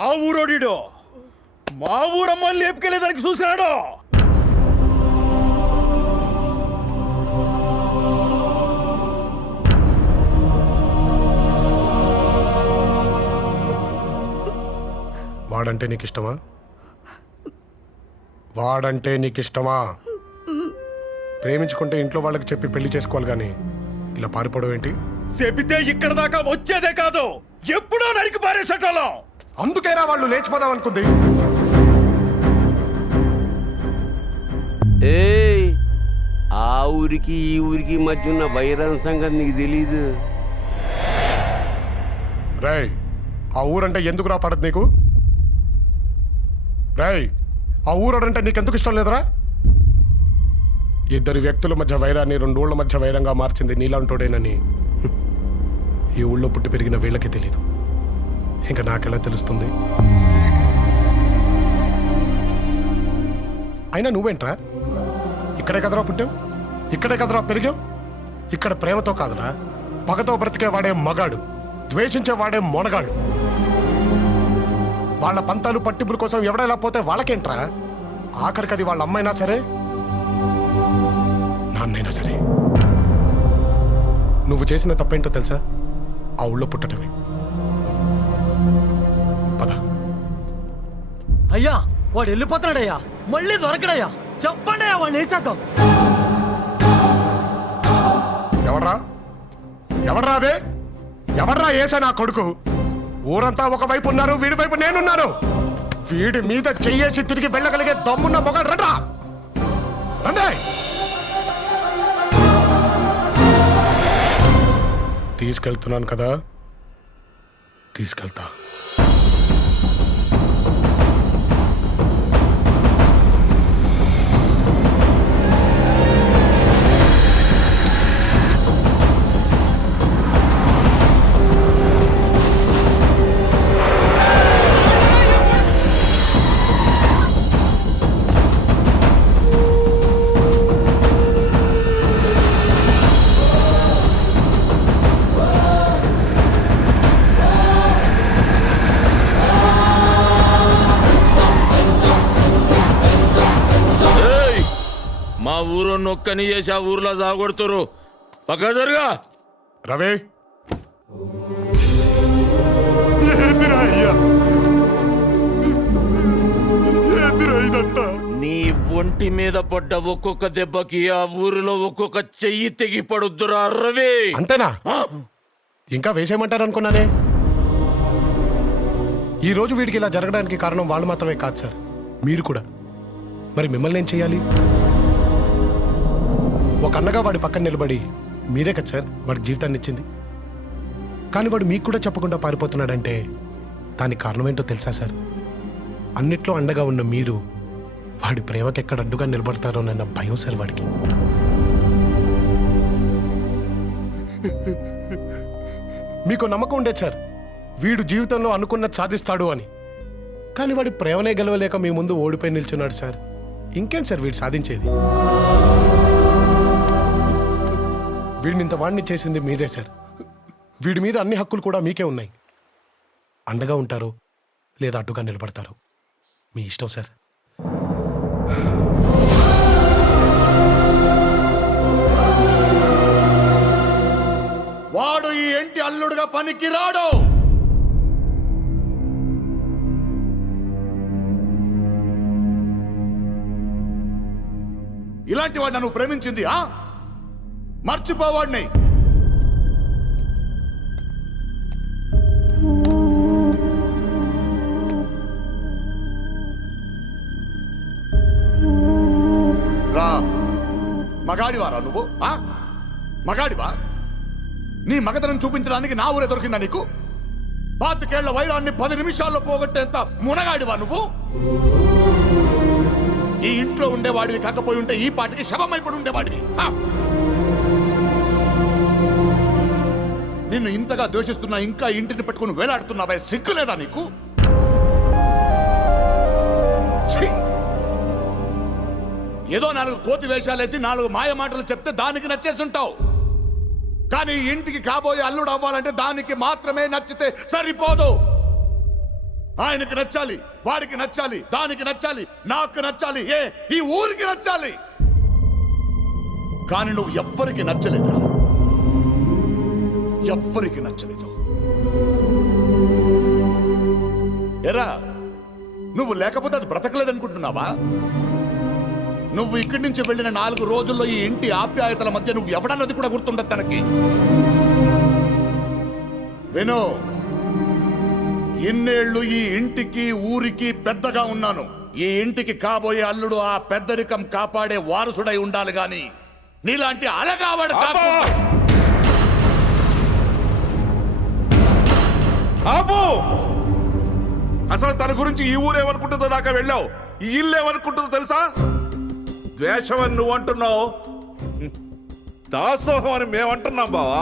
ఆ ఊరోడిడో మా ఊరమ్మని లేపుకెళ్ళేదానికి చూసినాడు. వాడంటే నీకు ఇష్టమా? వాడంటే నీకు ఇష్టమా? ప్రేమించుకుంటే ఇంట్లో వాళ్ళకి చెప్పి పెళ్లి చేసుకోవాలి కానీ ఇలా పారిపోవడం ఏంటి? చెబితే ఇక్కడ దాకా వచ్చేదే కాదు, ఎప్పుడో నరికి పారేసేటోళ్ళం. అందుకేరా వాళ్ళు లేచిపోదాం అనుకుంది. ఏయ్, ఆ ఊరికి ఈ ఊరికి మధ్య ఉన్న వైరం సంగతి నీకు తెలీదు. రేయ్, ఆ ఊరంటే ఎందుకురా పడదు నీకు? రేయ్, ఆ ఊరంటే నీకెందుకు ఇష్టం లేదురా? ఇద్దరు వ్యక్తుల మధ్య వైరాన్ని రెండోళ్ల మధ్య వైరంగా మార్చింది నీలాంటోడేనని ఈ ఊళ్ళో పుట్టి పెరిగిన వీళ్ళకి తెలీదు. ఇంకా నాకెలా తెలుస్తుంది? అయినా నువ్వేంట్రా? ఇక్కడే కదరా పుట్టావు, ఇక్కడే కదరా పెరిగావు. ఇక్కడ ప్రేమతో కాదురా, పగతో బ్రతికే వాడే మగాడు, ద్వేషించే వాడే మొనగాడు. వాళ్ళ పంతాలు పట్టింపుల కోసం ఎవడైనా పోతే వాళ్ళకేంట్రా? ఆఖరికి అది వాళ్ళ అమ్మైనా సరే, నాన్నైనా సరే. నువ్వు చేసిన తప్పేంటో తెలుసా? ఆ ఊళ్ళో పుట్టడమే. పద. అయ్యా, వాడు వెళ్ళిపోతున్నాడయ్యా, మళ్ళీ దొరకడయ్యా. చెప్పండి అయ్యా, వాడిని వేసేద్దాం. ఎవడ్రా? ఎవడ్రా అదే? ఎవడ్రా ఏసా నా కొడుకు? ఊరంతా ఒకవైపు ఉన్నారు, వీడి వైపు నేనున్నాను. వీడి మీద చెయ్యేసి తిరిగి వెళ్ళగలిగే దమ్మున్న మొగ రండ్రా, రండి. తీసుకెళ్తున్నాను కదా, తీసుకెళ్తా. మా ఊరు నొక్కని చేసి ఆ ఊర్లో సాగొడుతురు. పక్క జరుగా. రవి, నీ ఒంటి మీద పడ్డ ఒక్కొక్క దెబ్బకి ఆ ఊరిలో ఒక్కొక్క చెయ్యి తెగి పడుద్దురా రవి. అంతేనా? ఇంకా వేసేయమంటారు అనుకున్నానే. ఈ రోజు వీడికి ఇలా జరగడానికి కారణం వాళ్ళు మాత్రమే కాదు సార్, మీరు కూడా. మరి మిమ్మల్ని ఏం చేయాలి? ఒక అన్నగా వాడి పక్కన నిలబడి మీరే కదా సార్ వాడికి జీవితాన్ని ఇచ్చింది. కానీ వాడు మీకు కూడా చెప్పకుండా పారిపోతున్నాడంటే దానికి కారణం ఏంటో తెలుసా సార్? అన్నిట్లో అండగా ఉన్న మీరు వాడి ప్రేమకి ఎక్కడ అడ్డుగా నిలబడతారోనన్న భయం సార్ వాడికి. మీకు నమ్మకం ఉండేది సార్ వీడు జీవితంలో అనుకున్నది సాధిస్తాడు అని. కానీ వాడి ప్రేమనే గెలవలేక మీ ముందు ఓడిపోయి నిల్చున్నాడు సార్. ఇంకేంటి సార్ వీడు సాధించేది? వీడిని ఇంత వాడిని చేసింది మీరే సార్. వీడి మీద అన్ని హక్కులు కూడా మీకే ఉన్నాయి. అండగా ఉంటారు లేదా అడ్డుగా నిలబడతారు, మీ ఇష్టం సార్. వాడు ఈ ఇంటి అల్లుడుగా పనికి రాడు. ఇలాంటి వాడిని నువ్వు ప్రేమించింది మర్చిపోవాడిని. రా, మగాడివారా నువ్వు? మగాడివా? నీ మగతనం చూపించడానికి నా ఊరే దొరికిందా నీకు? పాతికేళ్ల వైరాన్ని 10 నిమిషాల్లో పోగొట్టేంత మునగాడివా నువ్వు? ఈ ఇంట్లో ఉండేవాడివి కాకపోయి ఉంటే ఈ పాటికి శవమైపడి ఉండేవాడివి. నిన్ను ఇంతగా ద్వేషిస్తున్నా ఇంకా ఇంటిని పెట్టుకుని వేలాడుతున్నావే, సిగ్గులేదా నీకు? ఛీ! ఏదో 4 కోతి వేషాలేసి 4 మాయ మాటలు చెప్తే దానికి నచ్చేస్తుంటావు. కానీ ఇంటికి కాబోయే అల్లుడు అవ్వాలంటే దానికి మాత్రమే నచ్చితే సరిపోదు. ఆయనకి నచ్చాలి, వాడికి నచ్చాలి, దానికి నచ్చాలి, నాకు నచ్చాలి, ఈ ఊరికి నచ్చాలి. కానీ నువ్వు ఎవ్వరికి నచ్చలేదురా, ఎవ్వరికి నచ్చలేదు. ఎరా, నువ్వు లేకపోతే అది బ్రతకలేదనుకుంటున్నావా? నువ్వు ఇక్కడి నుంచి వెళ్ళిన 4 రోజుల్లో ఈ ఇంటి ఆప్యాయతల మధ్య నువ్వు ఎవడన్నది కూడా గుర్తుండదు తనకి. విను, ఇన్నేళ్లు ఈ ఇంటికి ఊరికి పెద్దగా ఉన్నాను. ఈ ఇంటికి కాబోయే అల్లుడు ఆ పెద్దరికం కాపాడే వారసుడై ఉండాలి గాని నీలాంటి అలగావాడు కాకుండా. ఆపు! అసలు తన గురించి ఈ ఊరేమనుకుంటుందో దాకా వెళ్ళావు, ఈ ఇల్లు ఏమనుకుంటుందో తెలుసా? ద్వేషం అని నువ్వు అంటున్నావు, దాసోహం అని మేమంటున్నాం బావా.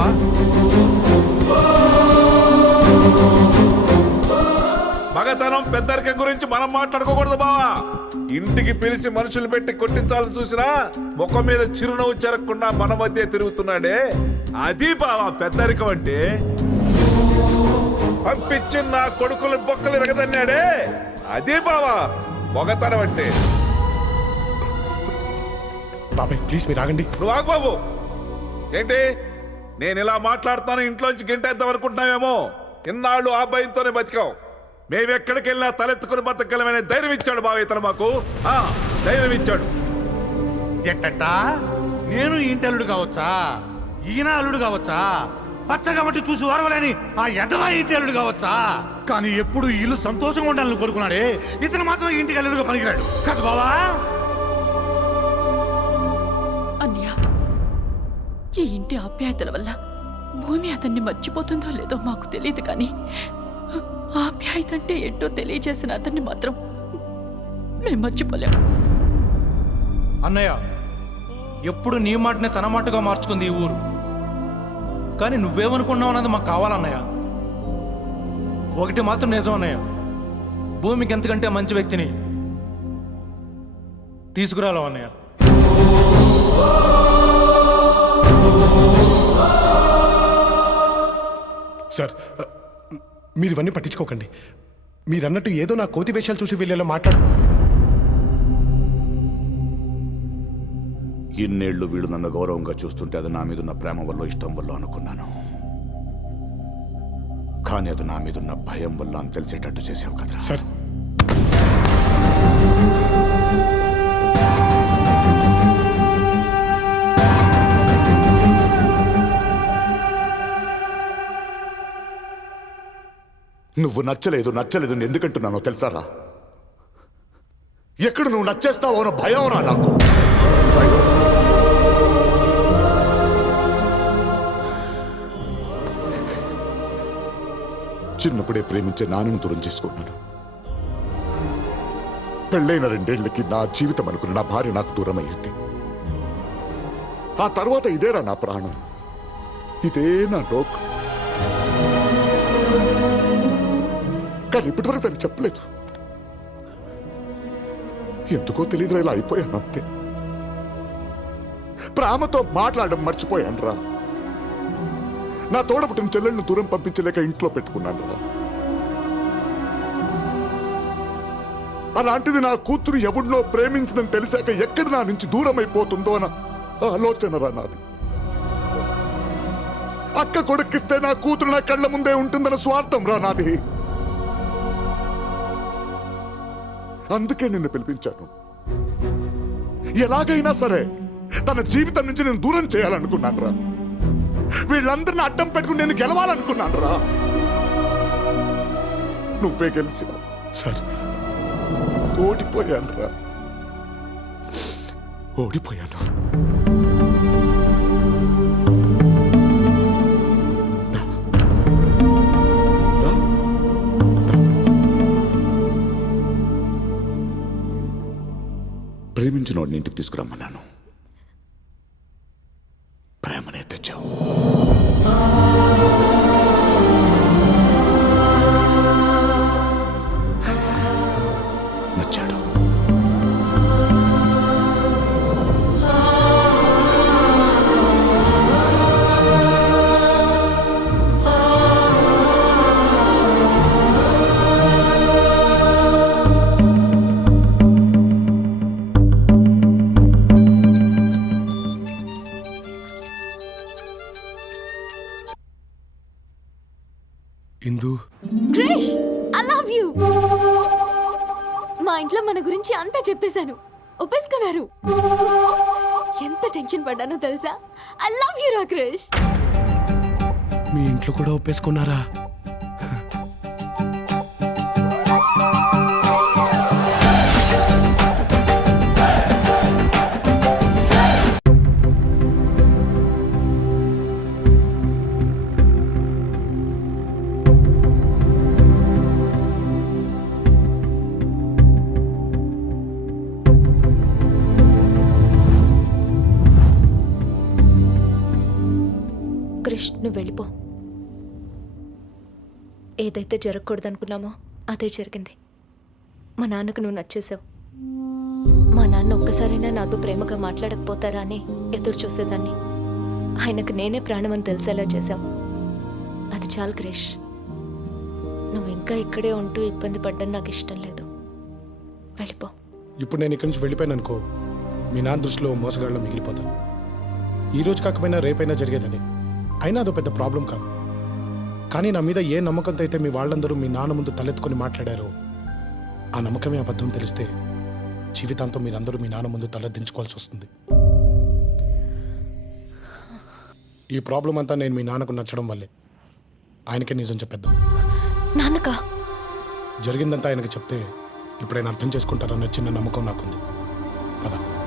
మగతనం పెద్దరికం గురించి మనం మాట్లాడుకోకూడదు బావా. ఇంటికి పిలిచి మనుషులు పెట్టి కొట్టించాలని చూసినా ముఖం మీద చిరునవ్వు చెరగకుండా మన మధ్య తిరుగుతున్నాడే, అది బావా పెద్దరికం అంటే. పంపించి నా కొడుకులు బొక్కలు ఎరగదన్నాడే, అదే బావా మగతనం అంటే. బాబాయ్ ప్లీజ్ మీరు ఆగండి. నువ్వు ఆగు బాబు. ఏంటి నేను ఇలా మాట్లాడుతాను ఇంట్లోంచి గెంటేద్దాం అనుకుంటున్నావేమో? ఇన్నాళ్ళు ఆ భయంతోనే బతికాం. మేమెక్కడికి వెళ్ళినా తలెత్తుకుని బతకగలమనే ధైర్యం ఇచ్చాడు బావ ఇతను మాకు. ధైర్యం ఇచ్చాడు. ఎట్టట నేను ఇంటి అల్లుడు కావచ్చా, ఈయన అల్లుడు కావచ్చా, పచ్చగాబట్టి చూసి వారవలేని ఆ ఎదవా ఇంటి అల్లుడు కావచ్చా? కానీ ఎప్పుడు ఇల్లు సంతోషంగా ఉండాలని కోరుకున్నాడే, ఇతను మాత్రం ఇంటికి అల్లుడుగా పనికిరాడు కాదు బావా. అన్నయ్య, ఈ ఇంటి ఆప్యాయతల వల్ల భూమి అతన్ని మర్చిపోతుందో లేదో మాకు తెలియదు, కానీ ఆప్యాయత అంటే ఏంటో తెలియజేసిన అతన్ని మాత్రం మేము మర్చిపోలేము. అన్నయ్య, ఎప్పుడు నీ మాటనే తన మాటగా మార్చుకుంది ఈ ఊరు. కానీ నువ్వేమనుకున్నావు అన్నది మాకు కావాలన్నయ్య. ఒకటి మాత్రం నిజం అన్నయ్య, భూమికి ఎంతకంటే మంచి వ్యక్తిని తీసుకురాలేవు అన్నయ్య. సార్ మీరు ఇవన్నీ పట్టించుకోకండి. మీరన్నట్టు ఏదో నా కోతి వేషాలు చూసి వెళ్ళేలా మాట్లాడు. ఇన్నేళ్లు వీడు నన్ను గౌరవంగా చూస్తుంటే అది నా మీదున్న ప్రేమ వల్ల ఇష్టం వల్ల అనుకున్నాను. కానీ అది నా మీదున్న భయం వల్ల అని తెలిసేటట్టు చేసావు కదరా. సార్ నువ్వు నచ్చలేదు నచ్చలేదు ఎందుకంటున్నానో తెలుసారా? ఎక్కడ నువ్వు నచ్చేస్తావో అన్న భయం రా నాకు. చిన్నప్పుడే ప్రేమించే నాన్నను దూరం చేసుకున్నాను. పెళ్ళైన 2 ఏళ్లకి నా జీవితం అనుకున్న నా భార్య నాకు దూరం అయ్యింది. ఆ తర్వాత ఇదేరా నా ప్రాణం, ఇదే నా లోకం. కానీ ఇప్పటివరకు తనకు చెప్పలేదు. ఎందుకో తెలియదురా, ఇలా అయిపోయాను అంతే. ప్రేమతో మాట్లాడడం మర్చిపోయాను రా. నా తోడపుట్టిన చెల్లెళ్ళను దూరం పంపించలేక ఇంట్లో పెట్టుకున్నాను రా. అలాంటిది నా కూతురు ఎవడినో ప్రేమించిందని తెలిసాక ఎక్కడ నా నుంచి దూరం అయిపోతుందో అన్న ఆలోచన రా నాది. అక్క కొడుకిస్తే నా కూతురు నా కళ్ళ ముందే ఉంటుందన్న స్వార్థం రా నాది. అందుకే నిన్ను పిలిపించాను. ఎలాగైనా సరే తన జీవితం నుంచి నేను దూరం చేయాలనుకున్నాను రా. వీళ్ళందరిని అడ్డం పెట్టుకుని నేను గెలవాలనుకున్నాను రా. నువ్వే గెలిచావు సార్. ఓడిపోయాను రా, ఓడిపోయాను. ప్రేమించినోడిని ఇంటికి తీసుకురమ్మన్నాను. ప్రేమనే తెచ్చావు. నచ్చాడు. ఇందు క్రిష్, ఐ లవ్ యూ. మా ఇంట్లో మన గురించి అంతా చెప్పేశాను, ఒప్పేసుకున్నారు. ఎంత టెన్షన్ పడ్డానో తెలుసా? ఐ లవ్ యూ రా క్రిష్. మీ ఇంట్లో కూడా ఒప్పేసుకున్నారా? క్రిష్, నువ్వు వెళ్ళిపో. ఏదైతే జరగకూడదనుకున్నామో అదే జరిగింది. మా నాన్నకు నువ్వు నచ్చేసావు. మా నాన్న ఒక్కసారైనా నాతో ప్రేమగా మాట్లాడకపోతారా అని ఎదురు చూసేదాన్ని. ఆయనకు నేనే ప్రాణమని తెలిసేలా చేశావు. అది చాలు క్రిష్. నువ్వు ఇంకా ఇక్కడే ఉంటూ ఇబ్బంది పడ్డం నాకు ఇష్టం లేదు. వెళ్ళిపో. ఇప్పుడు నేను ఇక్కడి నుంచి వెళ్ళిపోయాను అనుకో, మీ నాన్న దృష్టిలో మోసగాళ్ళలో మిగిలిపోతాను. ఈ రోజు కాకపోయినా రేపైనా జరిగేది అదే. అయినా అదో పెద్ద ప్రాబ్లం కాదు. కానీ నా మీద ఏ నమ్మకంతో అయితే మీ వాళ్ళందరూ మీ నాన్న ముందు తలెత్తుకొని మాట్లాడారో ఆ నమ్మకమే అబద్ధం తెలిస్తే జీవితాంతం మీరందరూ మీ నాన్న ముందు తలెత్తించుకోవాల్సి వస్తుంది. ఈ ప్రాబ్లం అంతా నేను మీ నాన్నకు నచ్చడం వల్లే. ఆయనకే నిజం చెప్పేద్దాం. నాన్నకా? జరిగిందంతా ఆయనకు చెప్తే ఇప్పుడు ఆయన అర్థం చేసుకుంటారన్న చిన్న నమ్మకం నాకుంది. పద.